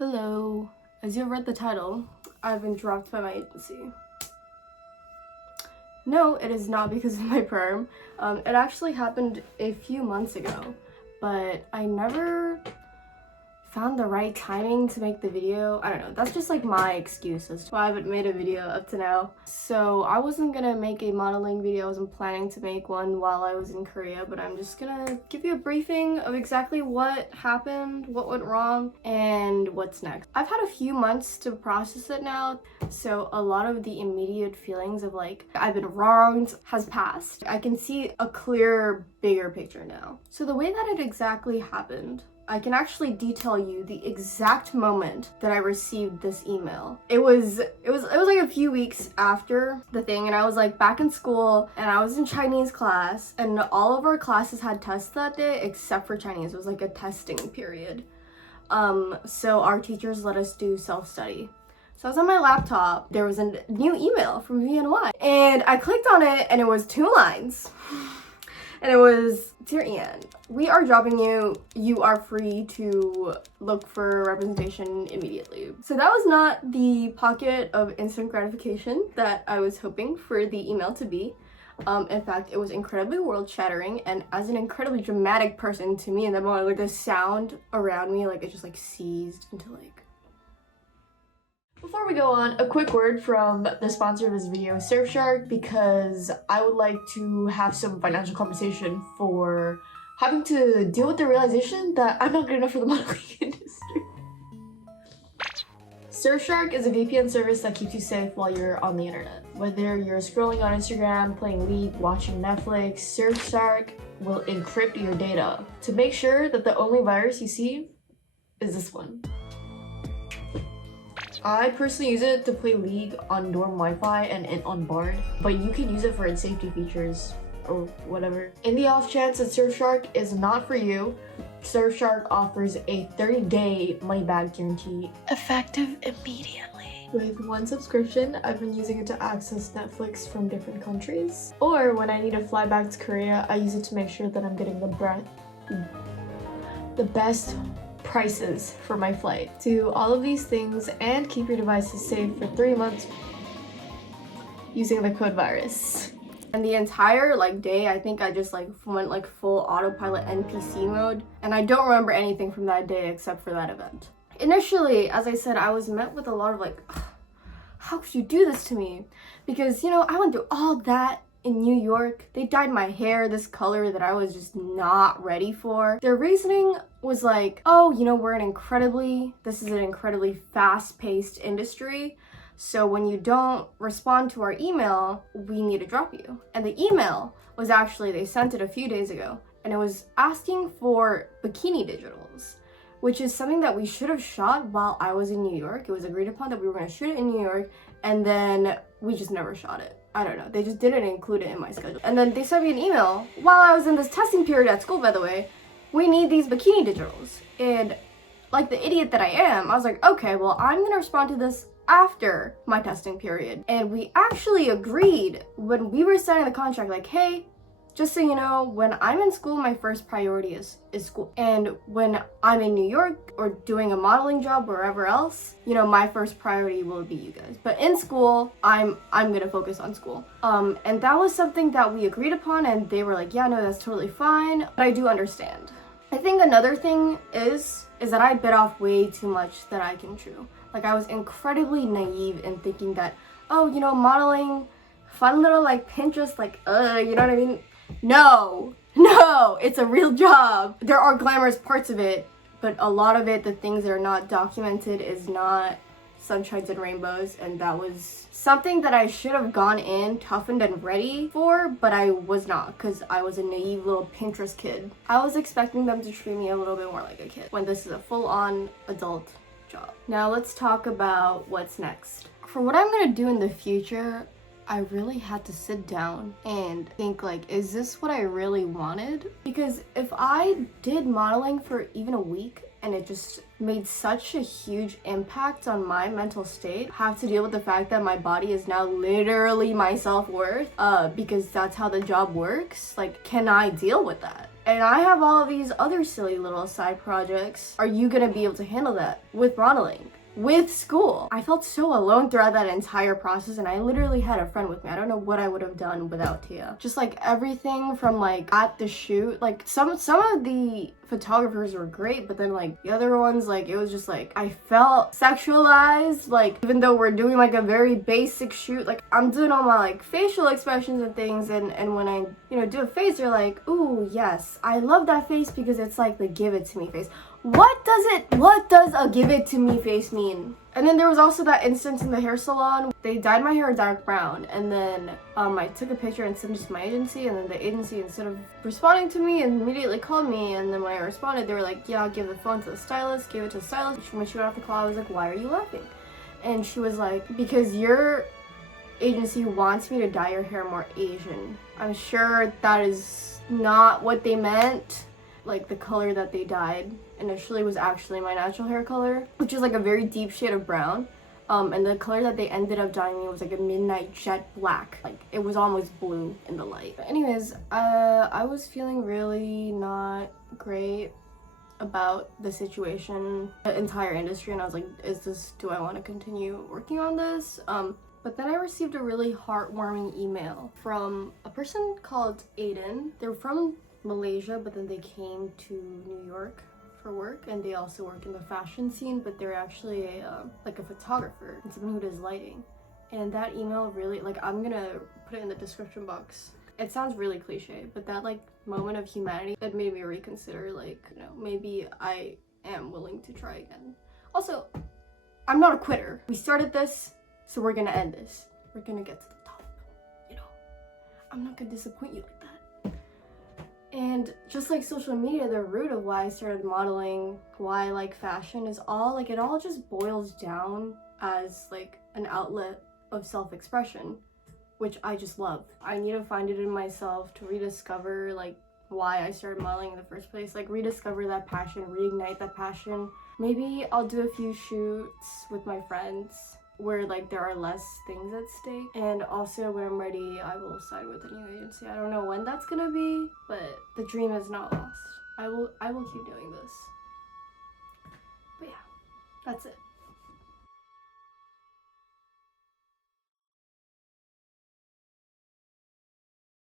Hello. As you read the title, I've been dropped by my agency. No, it is not because of my perm. It actually happened a few months ago, but I never found the right timing to make the video. I don't know, that's just like my excuse as to why I haven't made a video up to now. So I wasn't gonna make a modeling video. I wasn't planning to make one while I was in Korea, but I'm just gonna give you a briefing of exactly what happened, what went wrong, and what's next. I've had a few months to process it now, so a lot of the immediate feelings of like I've been wronged has passed. I can see a clearer, bigger picture now. So the way that it exactly happened, I can actually detail you the exact moment that I received this email. It was like a few weeks after the thing, and I was like back in school and I was in Chinese class, and all of our classes had tests that day except for Chinese. It was like a testing period. So our teachers let us do self-study. So I was on my laptop, there was a new email from VNY, and I clicked on it and it was 2 lines. And it was, "Dear Ian, we are dropping you. You are free to look for representation immediately." So that was not the pocket of instant gratification that I was hoping for the email to be. In fact, it was incredibly world-shattering, and as an incredibly dramatic person, to me in that moment, like the sound around me, like it just like seized into like. Before we go on, a quick word from the sponsor of this video, Surfshark, because I would like to have some financial compensation for having to deal with the realization that I'm not good enough for the modeling industry. Surfshark is a VPN service that keeps you safe while you're on the internet. Whether you're scrolling on Instagram, playing League, watching Netflix, Surfshark will encrypt your data to make sure that the only virus you see is this one. I personally use it to play League on dorm Wi-Fi and on Bard, but you can use it for its safety features or whatever. In the off chance that Surfshark is not for you, Surfshark offers a 30-day money-back guarantee, effective immediately. With one subscription, I've been using it to access Netflix from different countries. Or when I need to fly back to Korea, I use it to make sure that I'm getting the best prices for my flight. Do all of these things and keep your devices safe for 3 months using the code virus. And the entire day, I think I just went full autopilot NPC mode, and I don't remember anything from that day except for that event. Initially, as I said, I was met with a lot of how could you do this to me? Because I went through all that in New York. They dyed my hair this color that I was just not ready for. Their reasoning was oh, this is an incredibly fast-paced industry, so when you don't respond to our email, we need to drop you. And the email was actually, they sent it a few days ago, and it was asking for bikini digitals, which is something that we should have shot while I was in New York. It was agreed upon that we were going to shoot it in New York, and then we just never shot it. I don't know, they just didn't include it in my schedule. And then they sent me an email while I was in this testing period at school, by the way. "We need these bikini digitals." And like the idiot that I am, I was like, okay, well, I'm gonna respond to this after my testing period. And we actually agreed when we were signing the contract, hey, just so you know, when I'm in school, my first priority is school. And when I'm in New York or doing a modeling job wherever else, my first priority will be you guys. But in school, I'm gonna focus on school. And that was something that we agreed upon, and they were like, yeah, no, that's totally fine. But I do understand. I think another thing is that I bit off way too much that I can chew. I was incredibly naive in thinking that, oh, modeling, fun little Pinterest, you know what I mean? No, it's a real job. There are glamorous parts of it, but a lot of it, the things that are not documented, is not sunshines and rainbows, and that was something that I should have gone in toughened and ready for, but I was not, because I was a naive little Pinterest kid. I was expecting them to treat me a little bit more like a kid, when this is a full-on adult job. Now let's talk about what's next. For what I'm gonna do in the future, I really had to sit down and think is this what I really wanted? Because if I did modeling for even a week and it just made such a huge impact on my mental state, I have to deal with the fact that my body is now literally my self-worth, because that's how the job works. Can I deal with that? And I have all of these other silly little side projects. Are you gonna be able to handle that with modeling? With school? I felt so alone throughout that entire process, and I literally had a friend with me. I don't know what I would have done without Tia. Just like everything from like at the shoot, like some of the photographers were great, but then like the other ones, like it was just like I felt sexualized. Like even though we're doing like a very basic shoot, like I'm doing all my like facial expressions and things, and when I do a face, they're like, ooh yes, I love that face because it's like the give it to me face. What does a give it to me face mean? And then there was also that instance in the hair salon. They dyed my hair dark brown, and then I took a picture and sent it to my agency, and then the agency, instead of responding to me, immediately called me. And then when I responded, they were like, yeah, I'll give the phone to the stylist. Gave it to the stylist. When she got off the call, I was like, why are you laughing? And she was like, because your agency wants me to dye your hair more Asian. I'm sure that is not what they meant. Like the color that they dyed initially was actually my natural hair color, which is like a very deep shade of brown, and the color that they ended up dyeing me was like a midnight jet black. Like it was almost blue in the light. But anyways, I was feeling really not great about the situation, the entire industry, and I was like, do I want to continue working on this? But then I received a really heartwarming email from a person called Aidan. They're from Malaysia, but then they came to New York for work, and they also work in the fashion scene, but they're actually like a photographer and someone who does lighting. And that email really, like, I'm gonna put it in the description box. It sounds really cliche, but that like moment of humanity, it made me reconsider, like, maybe I am willing to try again. Also, I'm not a quitter. We started this, so we're gonna end this. We're gonna get to the top, I'm not gonna disappoint you like that. And just like social media, the root of why I started modeling, why I like fashion, is all like, it all just boils down as like an outlet of self-expression, which I just love. I need to find it in myself to rediscover like why I started modeling in the first place, like rediscover that passion, reignite that passion. Maybe I'll do a few shoots with my friends where like there are less things at stake, and also when I'm ready, I will side with a new agency. I don't know when that's gonna be, but the dream is not lost. I will keep doing this. But yeah, that's it.